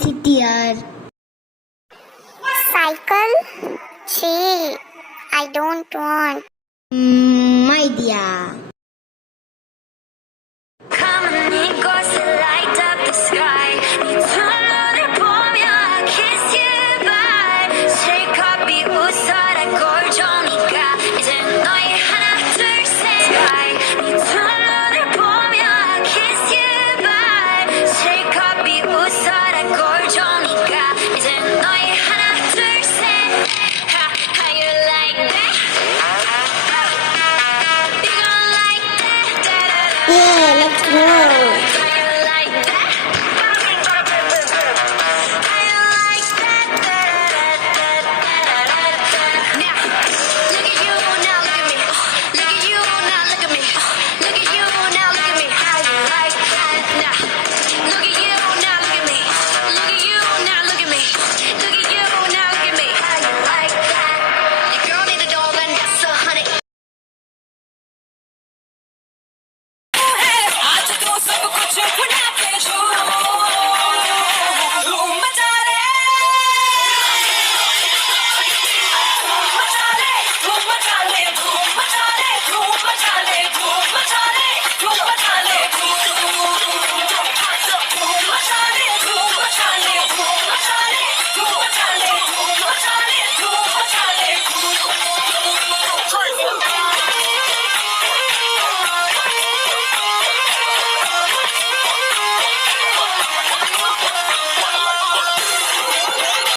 sit here. Cycle? Chee, I don't want. My dear. 가만히 꽃을 light up the sky 네 두 눈을 보며 I kiss you bye 실컷 비웃어라 꼴조니까 이제 너희 하나 둘셋 sky 네 두 눈을 보며 I kiss you bye 실컷 비웃어라 꼴조니까 이제 너희 하나 둘셋 How you like that? You gonna like that? Yeah, let's go. How you like that? How you like that? Now, look at you, now look at me. Look at you, now look at me. Look at you, now look at me. How you like that? Now, look at you, now look at me. Look at you, now look at me. Look at you, now look at me. How you like that? Your girl need a dog and that's 100. 아직도 썩어꽃을 분양해줘 정말 잘해 정말 잘해 정말 잘해 정말 잘해 정말 잘해 정말 잘해